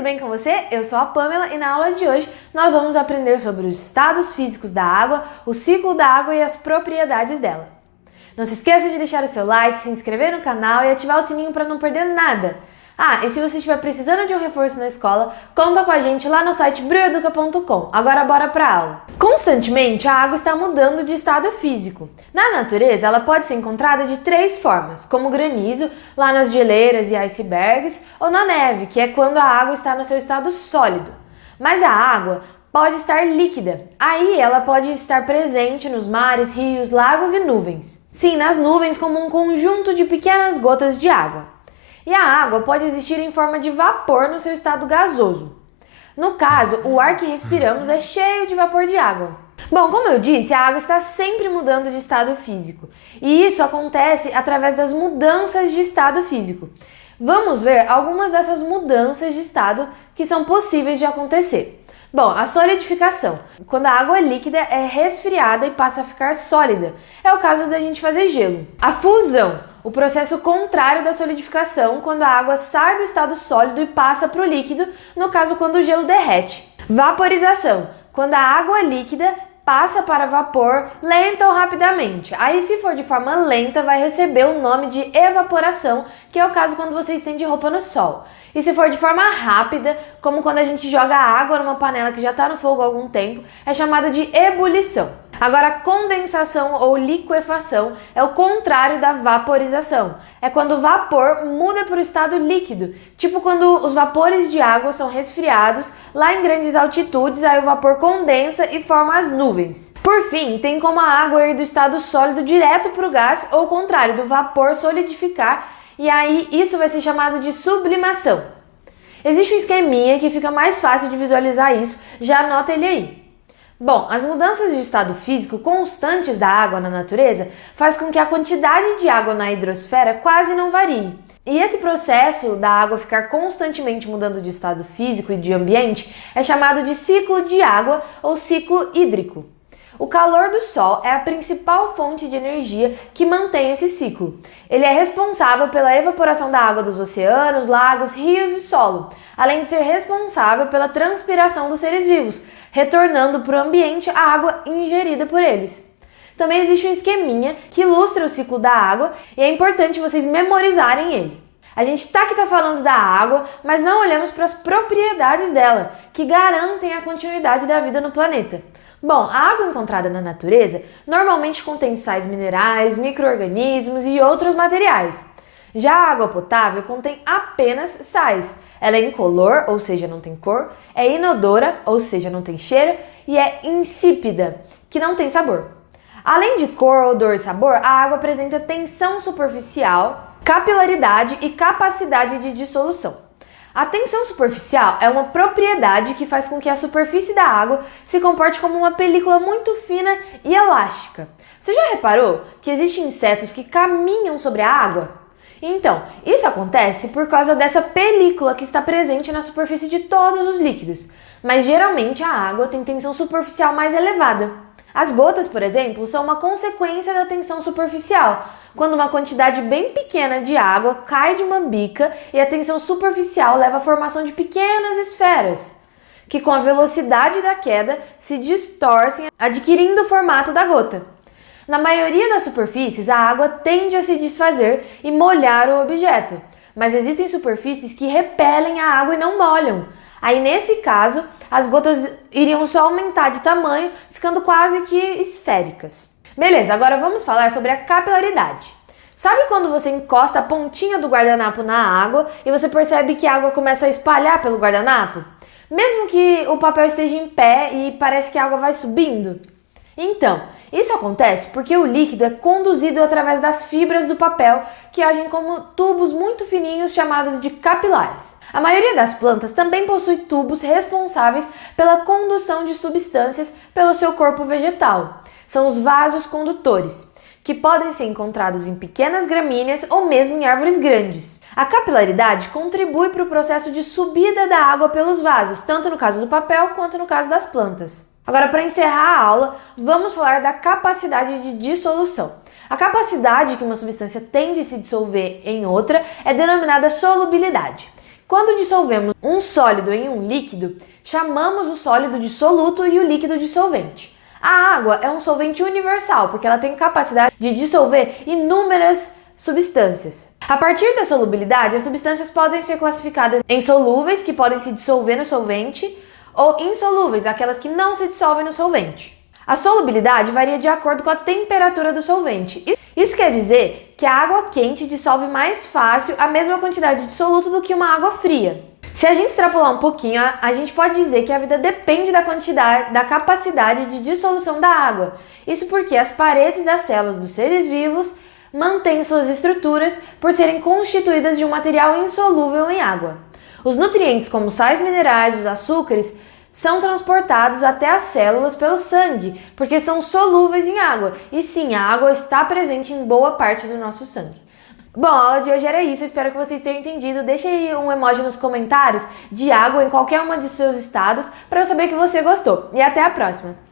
tudo bem com você? Eu sou a Pamela e na aula de hoje nós vamos aprender sobre os estados físicos da água, o ciclo da água e as propriedades dela. Não se esqueça de deixar o seu like, se inscrever no canal e ativar o sininho para não perder nada. Ah, e se você estiver precisando de um reforço na escola, conta com a gente lá no site brioeduca.com. Agora bora para a aula. Constantemente a água está mudando de estado físico. Na natureza ela pode ser encontrada de três formas, como granizo, lá nas geleiras e icebergs, ou na neve, que é quando a água está no seu estado sólido. Mas a água pode estar líquida. Aí ela pode estar presente nos mares, rios, lagos e nuvens. Sim, nas nuvens como um conjunto de pequenas gotas de água. E a água pode existir em forma de vapor no seu estado gasoso. No caso, o ar que respiramos é cheio de vapor de água. Bom, como eu disse, a água está sempre mudando de estado físico. E isso acontece através das mudanças de estado físico. Vamos ver algumas dessas mudanças de estado que são possíveis de acontecer. Bom, a solidificação. Quando a água líquida é resfriada e passa a ficar sólida. É o caso da gente fazer gelo. A fusão. O processo contrário da solidificação, quando a água sai do estado sólido e passa para o líquido, no caso quando o gelo derrete. Vaporização, quando a água líquida passa para vapor lenta ou rapidamente. Aí, se for de forma lenta, vai receber o nome de evaporação, que é o caso quando você estende roupa no sol. E se for de forma rápida, como quando a gente joga água numa panela que já está no fogo há algum tempo, é chamado de ebulição. Agora, condensação ou liquefação é o contrário da vaporização. É quando o vapor muda para o estado líquido, tipo quando os vapores de água são resfriados lá em grandes altitudes, aí o vapor condensa e forma as nuvens. Por fim, tem como a água ir do estado sólido direto para o gás, ou o contrário, do vapor solidificar, e aí isso vai ser chamado de sublimação. Existe um esqueminha que fica mais fácil de visualizar isso, já anota ele aí. Bom, as mudanças de estado físico constantes da água na natureza faz com que a quantidade de água na hidrosfera quase não varie. E esse processo da água ficar constantemente mudando de estado físico e de ambiente é chamado de ciclo de água ou ciclo hídrico. O calor do Sol é a principal fonte de energia que mantém esse ciclo. Ele é responsável pela evaporação da água dos oceanos, lagos, rios e solo, além de ser responsável pela transpiração dos seres vivos, retornando para o ambiente a água ingerida por eles. Também existe um esqueminha que ilustra o ciclo da água e é importante vocês memorizarem ele. A gente tá falando da água, mas não olhamos para as propriedades dela, que garantem a continuidade da vida no planeta. Bom, a água encontrada na natureza normalmente contém sais minerais, micro-organismos e outros materiais. Já a água potável contém apenas sais. Ela é incolor, ou seja, não tem cor, é inodora, ou seja, não tem cheiro, e é insípida, que não tem sabor. Além de cor, odor e sabor, a água apresenta tensão superficial, capilaridade e capacidade de dissolução. A tensão superficial é uma propriedade que faz com que a superfície da água se comporte como uma película muito fina e elástica. Você já reparou que existem insetos que caminham sobre a água? Então, isso acontece por causa dessa película que está presente na superfície de todos os líquidos, mas geralmente a água tem tensão superficial mais elevada. As gotas, por exemplo, são uma consequência da tensão superficial, quando uma quantidade bem pequena de água cai de uma bica e a tensão superficial leva à formação de pequenas esferas, que com a velocidade da queda se distorcem, adquirindo o formato da gota. Na maioria das superfícies, a água tende a se desfazer e molhar o objeto, mas existem superfícies que repelem a água e não molham. Aí, nesse caso, as gotas iriam só aumentar de tamanho, ficando quase que esféricas. Beleza, agora vamos falar sobre a capilaridade. Sabe quando você encosta a pontinha do guardanapo na água e você percebe que a água começa a espalhar pelo guardanapo? Mesmo que o papel esteja em pé e parece que a água vai subindo? Então, isso acontece porque o líquido é conduzido através das fibras do papel, que agem como tubos muito fininhos chamados de capilares. A maioria das plantas também possui tubos responsáveis pela condução de substâncias pelo seu corpo vegetal. São os vasos condutores, que podem ser encontrados em pequenas gramíneas ou mesmo em árvores grandes. A capilaridade contribui para o processo de subida da água pelos vasos, tanto no caso do papel quanto no caso das plantas. Agora, para encerrar a aula, vamos falar da capacidade de dissolução. A capacidade que uma substância tem de se dissolver em outra é denominada solubilidade. Quando dissolvemos um sólido em um líquido, chamamos o sólido de soluto e o líquido de solvente. A água é um solvente universal, porque ela tem capacidade de dissolver inúmeras substâncias. A partir da solubilidade, as substâncias podem ser classificadas em solúveis, que podem se dissolver no solvente, ou insolúveis, aquelas que não se dissolvem no solvente. A solubilidade varia de acordo com a temperatura do solvente. Isso quer dizer que a água quente dissolve mais fácil a mesma quantidade de soluto do que uma água fria. Se a gente extrapolar um pouquinho, a gente pode dizer que a vida depende da quantidade, da capacidade de dissolução da água. Isso porque as paredes das células dos seres vivos mantêm suas estruturas por serem constituídas de um material insolúvel em água. Os nutrientes, como sais minerais, os açúcares, são transportados até as células pelo sangue, porque são solúveis em água. E sim, a água está presente em boa parte do nosso sangue. Bom, a aula de hoje era isso, espero que vocês tenham entendido. Deixa aí um emoji nos comentários de água em qualquer uma de seus estados para eu saber que você gostou. E até a próxima!